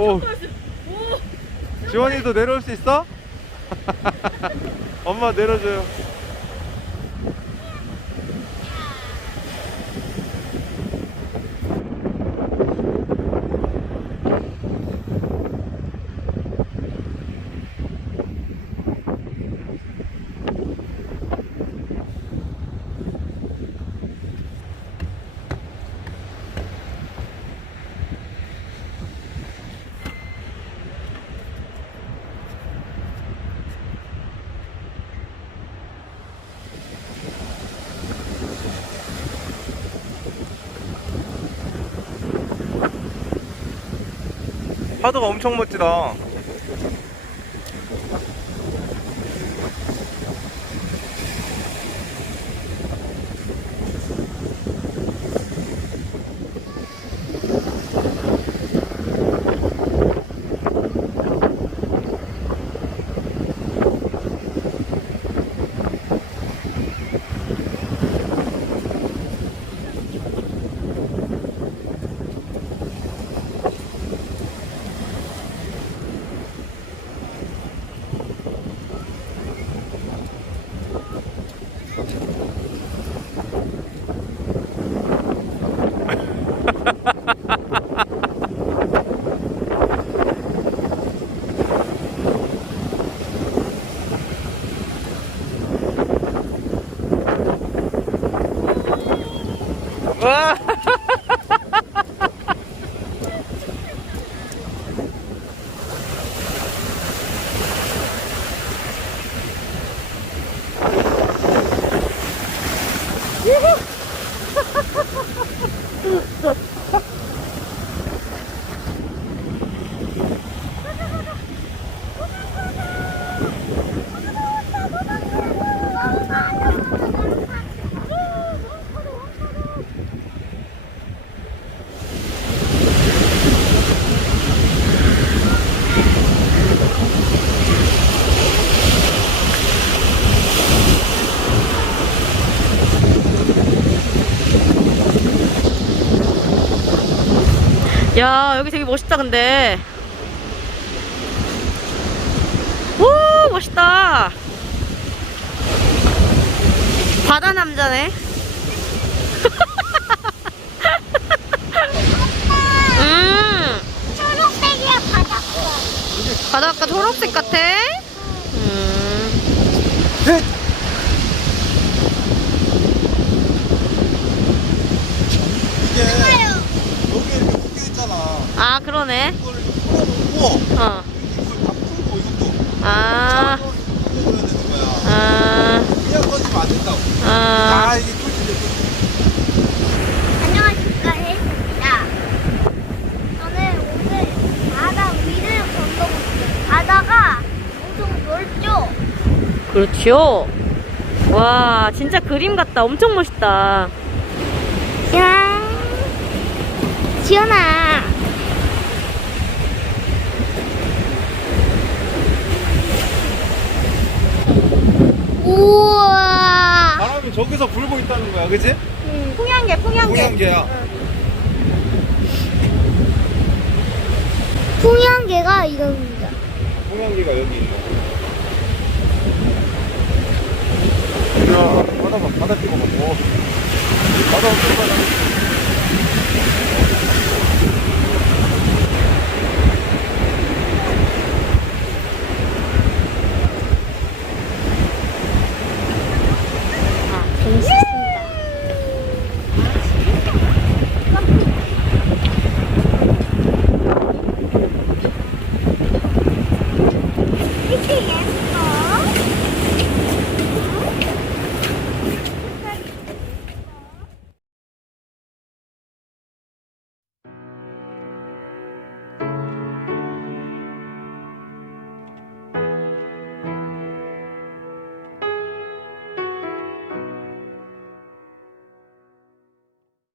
오. 지원이도 내려올 수 있어? 엄마 내려줘요. 파도가 엄청 멋지다. 와! 야, 여기 되게 멋있다. 근데 오, 멋있다. 바다 남자네. 초록색이야, 바닷가. 바닷가 초록색 같아? 이게 여기 이렇게 묶여 있잖아. 아, 그러네. 이거를 풀어놓고 어. 이걸 다 풀고 이것도 아, 풀어줘야 되는 거야. 아, 그냥 꺼지면 안 된다고. 아. 이게 꿀팁이야. 안녕하십니까, 혜입니다. 저는 오늘 바다 위를 건너보겠습니다. 바다가 엄청 넓죠? 그렇죠. 와, 진짜 그림 같다. 엄청 멋있다. 야, 지연아. 우와. 바람이 저기서 불고 있다는 거야, 그치? 풍향계. 동양계야. 풍향계가 이겁니다. 동양계가 여기 있네. 야, 바다 봐, 바다 찍어봐. 바다 엄청 바다.